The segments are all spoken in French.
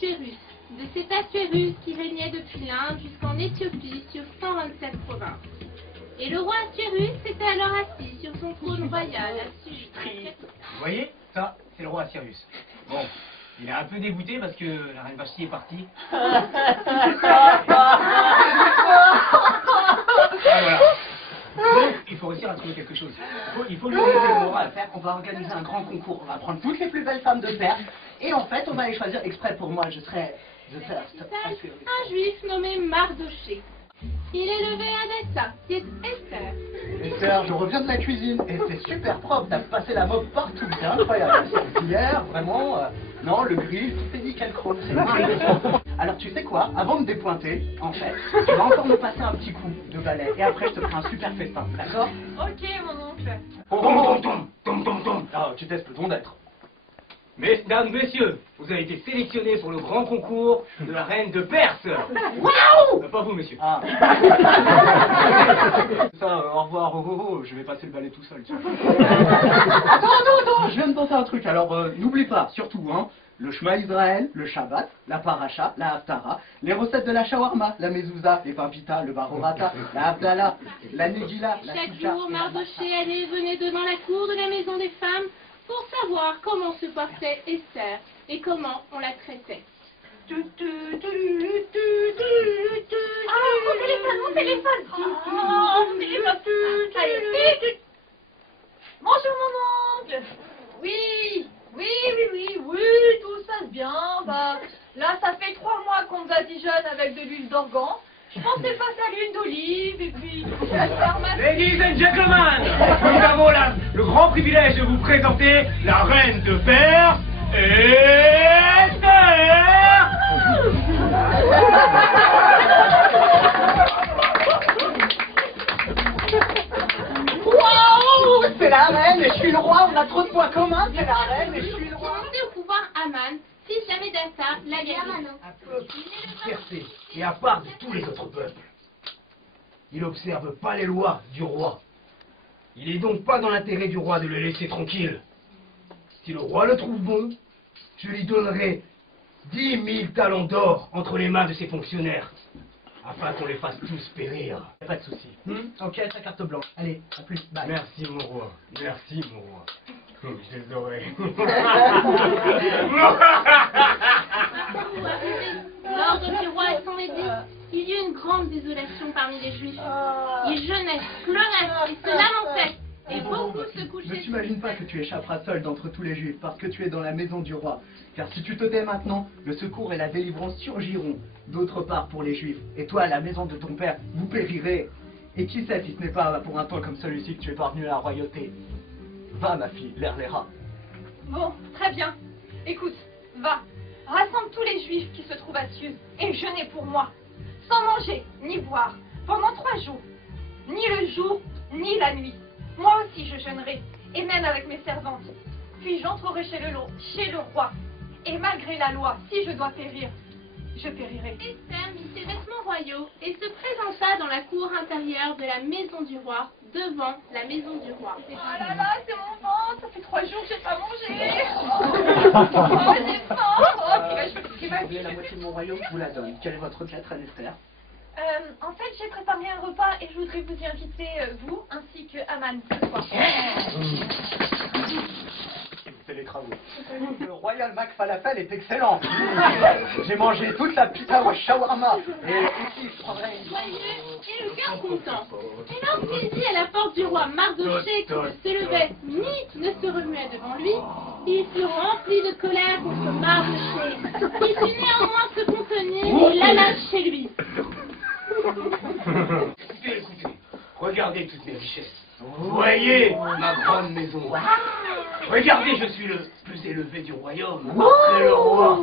Assuérus, de cet Assuérus qui régnait depuis l'Inde jusqu'en Éthiopie sur 127 provinces. Et le roi Assuérus s'était alors assis sur son trône royal à Suse. Vous voyez, ça, c'est le roi Assuérus. Bon, il est un peu dégoûté parce que la reine Vashti est partie. Ah, voilà. Donc, il faut réussir à trouver quelque chose. Il faut lui donner le moral à faire. On va organiser un grand concours. On va prendre toutes les plus belles femmes de Perse. Et en fait, on va les choisir exprès pour moi. Je serai Assuérus. Un juif nommé Mardoché. Il est levé à Dessa, qui est Esther. Esther, je reviens de la cuisine et c'est super propre. T'as passé la mop partout. C'est incroyable. Hier, vraiment, non, le grill, tout est nickel chrome. C'est magnifique. Alors, tu sais quoi? Avant de dépointer, en fait, tu vas encore me passer un petit coup de balai. Et après, je te ferai un super festin. D'accord? Ok, mon oncle. Ah, tu testes le don d'être. Mesdames, messieurs, vous avez été sélectionnés pour le grand concours de la reine de Perse. Waouh! Pas vous, monsieur. Ah. Ça, au revoir, je vais passer le balai tout seul. Attends, je viens de penser à un truc. Alors, n'oublie pas, surtout, hein, le Shema Israël, le Shabbat, la Paracha, la Haftara, les recettes de la shawarma, la mezouza, les papitas, le barorata, la Havdalah, la Negila, la Chaque Soucha. jour, Mardoché allait et venait devant la cour de la maison des femmes pour savoir comment se portait Esther et comment on la traitait. Ah, mon téléphone. Ah, mon téléphone. Allez, bonjour, mon oncle. Oui, tout se passe bien. Bah, là, ça fait 3 mois qu'on badigeonne avec de l'huile d'organ. Je pensais passer à l'huile d'olive et puis je vais faire ma... Ladies and gentlemen, nous avons le grand privilège de vous présenter la reine de Perse, Esther. Waouh! C'est la reine et je suis le roi, on a trop de points communs, c'est la reine et je suis le roi. Monté au pouvoir Aman, fils d'Amedassa, la gagnée. Un peuple dispersé et à part de tous les autres peuples. Il n'observe pas les lois du roi. Il est donc pas dans l'intérêt du roi de le laisser tranquille. Si le roi le trouve bon, je lui donnerai 10 000 talents d'or entre les mains de ses fonctionnaires, afin qu'on les fasse tous périr. Pas de soucis. Ok, ta carte blanche. Allez, à plus, bye. Merci, mon roi. Merci, mon roi. Je les aurais. L'ordre du roi et son édit, il y eut une grande désolation parmi les Juifs. Ils jeûnaient, pleuraient et se lamentaient. Et beaucoup se Ne couchaient. t'imagine pas que tu échapperas seul d'entre tous les juifs, parce que tu es dans la maison du roi. Car si tu te tais maintenant, le secours et la délivrance surgiront d'autre part pour les juifs. Et toi, à la maison de ton père, vous périrez. Et qui sait si ce n'est pas pour un temps comme celui-ci que tu es parvenu à la royauté. Va, ma fille, l'air les rats. Bon, très bien. Écoute, va, rassemble tous les juifs qui se trouvent à Suse et jeûnez pour moi, sans manger ni boire, pendant 3 jours. Ni le jour, ni la nuit. Moi aussi je jeûnerai, et même avec mes servantes. Puis j'entrerai chez le roi. Et malgré la loi, si je dois périr, je périrai. Esther mit ses vêtements royaux et se présenta dans la cour intérieure de la maison du roi, devant la maison du roi. Oh là là, c'est mon ventre, ça fait 3 jours que j'ai pas mangé. Oh, j'ai faim. Si vous voulez la moitié de mon royaume, je vous la donne. Quelle est votre quête, Reine Esther? En fait, j'ai préparé un repas et je voudrais vous y inviter, vous, ainsi que Aman, ce soir. C'est les travaux. Le Royal Mac Falafel est excellent. J'ai mangé toute la pita au shawarma. Et ici, je prendrai une... Joyeux et le cœur content. Et lorsqu'il dit à la porte du roi Mardoché qui ne se levait ni ne se remuait devant lui, il fut rempli de colère contre Mardoché, qui sut néanmoins se contenir et l'alla chez lui. Écoutez, regardez toutes mes richesses. Vous voyez ma grande maison. Regardez, je suis le plus élevé du royaume, après le roi.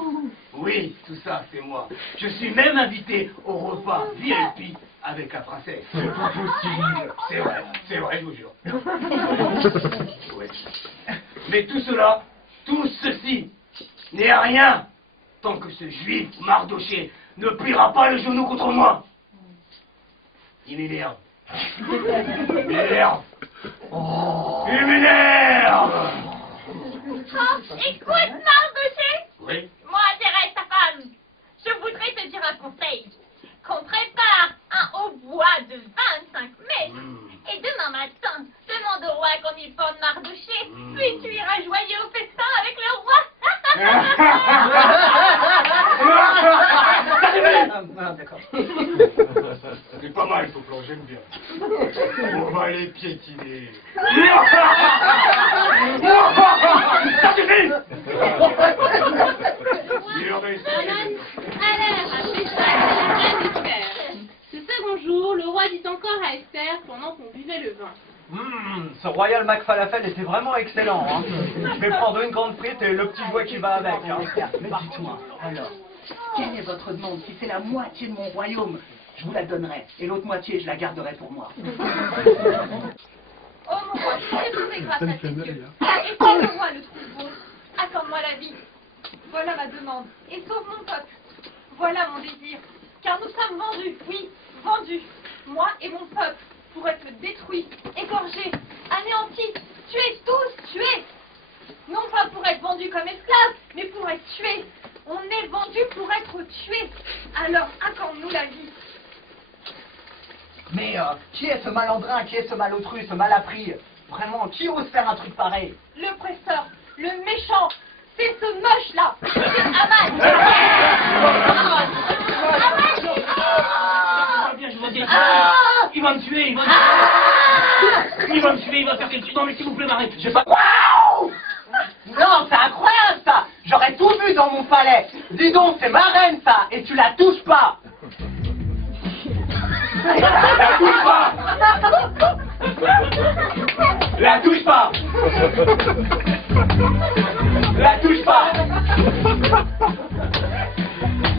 Oui, tout ça, c'est moi. Je suis même invité au repas VIP avec la princesse. C'est pas possible. C'est vrai, je vous jure. Ouais. Mais tout cela, tout ceci, n'est rien tant que ce juif Mardoché ne pliera pas le genou contre moi. Il m'énerve. Il m'énerve. Il m'énerve. Oh, écoute, Mardoché. Oui. Moi, je reste ta femme. Ah, d'accord. C'est pas mal, ton plan, j'aime bien. On va les piétiner. Ça suffit! Il aurait Aman allèrent à Pélade la reine Esther. Ce second jour, le roi dit encore à Esther pendant qu'on buvait le vin. Ce Royal McFalafel était vraiment excellent. Hein. Je vais prendre une grande frite et le petit jouet qui va avec. Hein. Mais dites-moi, alors, quelle est votre demande? Si c'est la moitié de mon royaume, je vous la donnerai. Et l'autre moitié, je la garderai pour moi. Oh mon roi, j'ai trouvé grâce à tes yeux. Et si le roi le trouve beau, accorde-moi la vie. Voilà ma demande. Et sauve mon peuple. Voilà mon désir. Car nous sommes vendus, oui, vendus. Moi et mon peuple, pour être détruits, égorgés, anéantis, tués tous, tués. Non pas pour être vendus comme esclaves, mais pour être tués. On est vendus pour être tués. Alors accorde-nous la vie. Mais qui est ce malandrin? Qui est ce malotru, ce malappris? Vraiment, qui ose faire un truc pareil? Le presseur, le méchant, c'est ce moche-là. C'est Aman. Il va me tuer, il va me tuer, il va faire quelque chose. Non mais s'il vous plaît, m'arrête. J'ai pas... Waouh! Non, c'est incroyable ça! J'aurais tout vu dans mon palais! Dis donc, c'est ma reine ça! Et tu la touches pas! La touche pas! La touche pas! La touche pas!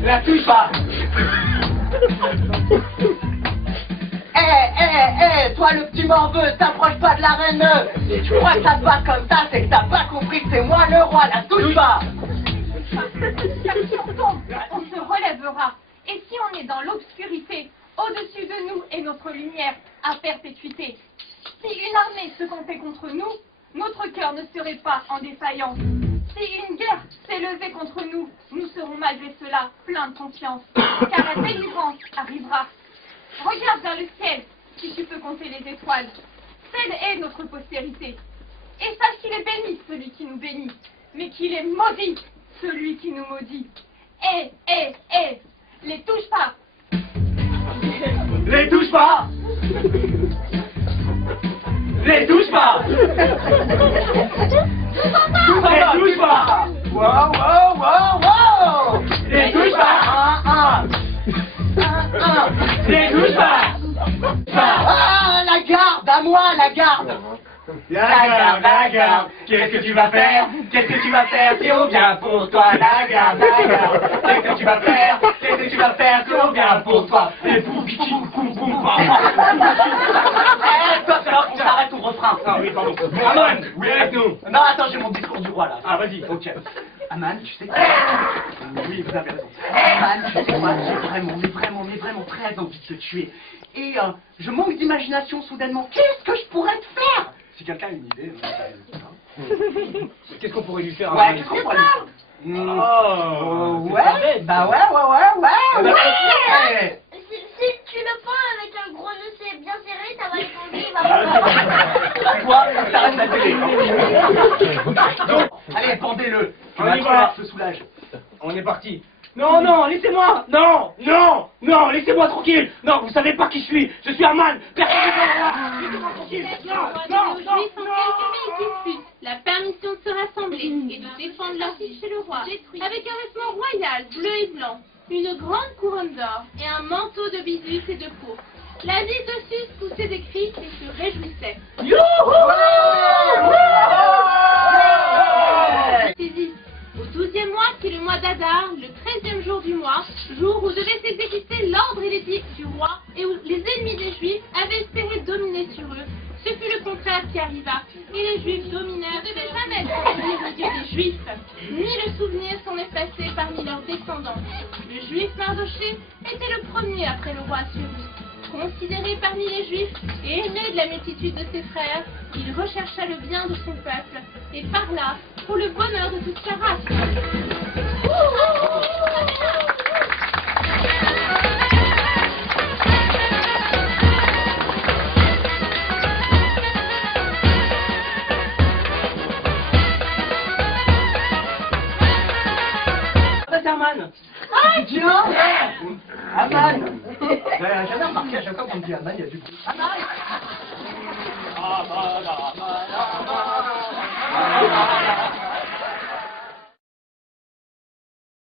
La touche pas! Toi le petit morveux, t'approches pas de la reine! Si tu crois que ça te passe comme ça, c'est que t'as pas compris que c'est moi le roi, la touche pas! Car si on tombe, on se relèvera. Et si on est dans l'obscurité, au-dessus de nous est notre lumière à perpétuité. Si une armée se comptait contre nous, notre cœur ne serait pas en défaillance. Si une guerre s'est levée contre nous, nous serons malgré cela pleins de confiance. Car la délivrance arrivera. Regarde vers le ciel, si tu peux compter les étoiles. Telle est notre postérité. Et sache qu'il est béni celui qui nous bénit, mais qu'il est maudit celui qui nous maudit. Les touche pas. Les touche pas! Les touche pas! Les touche pas! Wow! Les touche pas! Les touche pas! Ah, la garde, à moi, la garde! La garde, qu'est-ce que tu vas faire? Qu'est-ce que tu vas faire si on vient pour toi? La garde, qu'est-ce que tu vas faire? Qu'est-ce que tu vas faire si on vient pour toi? Et boum, Toi, c'est là qu'on s'arrête au refrain. Ah oui, pardon. Aman, oui, avec nous. Non, attends, j'ai mon discours du roi là. Ah, vas-y. Ok. Aman, tu sais quoi? Oui, vous avez raison. Aman, tu sais quoi? J'ai vraiment très envie de te tuer. Et je manque d'imagination soudainement. Qu'est-ce que je pourrais te faire? Si quelqu'un a une idée. Qu'est-ce qu'on pourrait lui faire? Ouais, qu'est-ce qu'on pourrait lui faire? Ouais, bah ouais. Si tu le prends avec un gros nœud bien serré, ça va le tomber, il va Toi, t'arrêtes la télé. Allez, pendez-le. On y va. Se soulage. On est parti. Non, laissez-moi. Non, laissez-moi tranquille. Non, vous savez pas qui je suis. Je suis Aman. Personne ne peut voir. Laissez-moi tranquille. Nos Juifs ont quelques minutes qui suivent la permission de se rassembler et de défendre leur fils chez le roi, avec un vêtement royal bleu et blanc, une grande couronne d'or et un manteau de bisus et de pourpre. La ville de Sus poussait des cris et se réjouissait. Saisis. Au 12e mois, qui est le mois d'Adar, le 13e jour du mois, jour où devait s'exécuter l'ordre et l'édicte du roi et où les ennemis des Juifs avaient espéré dominer sur eux, ce fut le contraire qui arriva, et les Juifs dominèrent ne devaient jamais souvenir au Dieu des Juifs, ni le souvenir s'en effacer parmi leurs descendants. Le Juif Mardoché était le premier après le roi Assyrus. Considéré parmi les Juifs et aimé de la multitude de ses frères, il rechercha le bien de son peuple et parla pour le bonheur de toute sa race. Aman. Tiens. Vous avez jamais remarqué à chaque fois qu'on dit Aman, il y a du bruit. Aman. Aman, Aman, Aman, Aman, Aman.